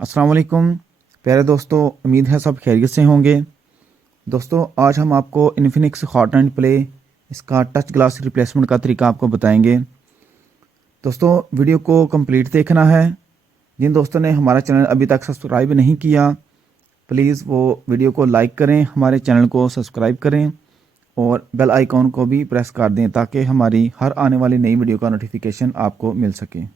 अस्सलाम वालेकुम प्यारे दोस्तों, उम्मीद है सब खैरियत से होंगे। दोस्तों आज हम आपको इन्फिनिक्स हॉट 9 प्ले इसका टच ग्लास रिप्लेसमेंट का तरीका आपको बताएंगे। दोस्तों वीडियो को कंप्लीट देखना है। जिन दोस्तों ने हमारा चैनल अभी तक सब्सक्राइब नहीं किया, प्लीज़ वो वीडियो को लाइक करें, हमारे चैनल को सब्सक्राइब करें और बेल आइकॉन को भी प्रेस कर दें ताकि हमारी हर आने वाली नई वीडियो का नोटिफिकेशन आपको मिल सके।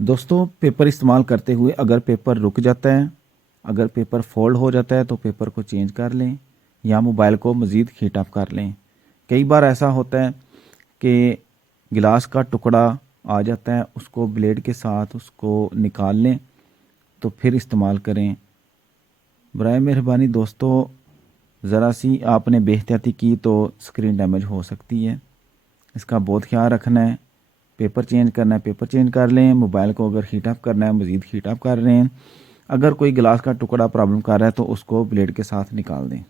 दोस्तों पेपर इस्तेमाल करते हुए अगर पेपर रुक जाता है, अगर पेपर फोल्ड हो जाता है तो पेपर को चेंज कर लें या मोबाइल को मज़ीद हीट अप कर लें। कई बार ऐसा होता है कि गिलास का टुकड़ा आ जाता है, उसको ब्लेड के साथ उसको निकाल लें तो फिर इस्तेमाल करें। बराए मेहरबानी दोस्तों, ज़रा सी आपने बेहतियाती की तो स्क्रीन डैमेज हो सकती है, इसका बहुत ख्याल रखना है। पेपर चेंज करना है पेपर चेंज कर लें, मोबाइल को अगर हीट अप करना है मज़ीद हीट अप कर लें। अगर कोई गिलास का टुकड़ा प्रॉब्लम कर रहा है तो उसको ब्लेड के साथ निकाल दें।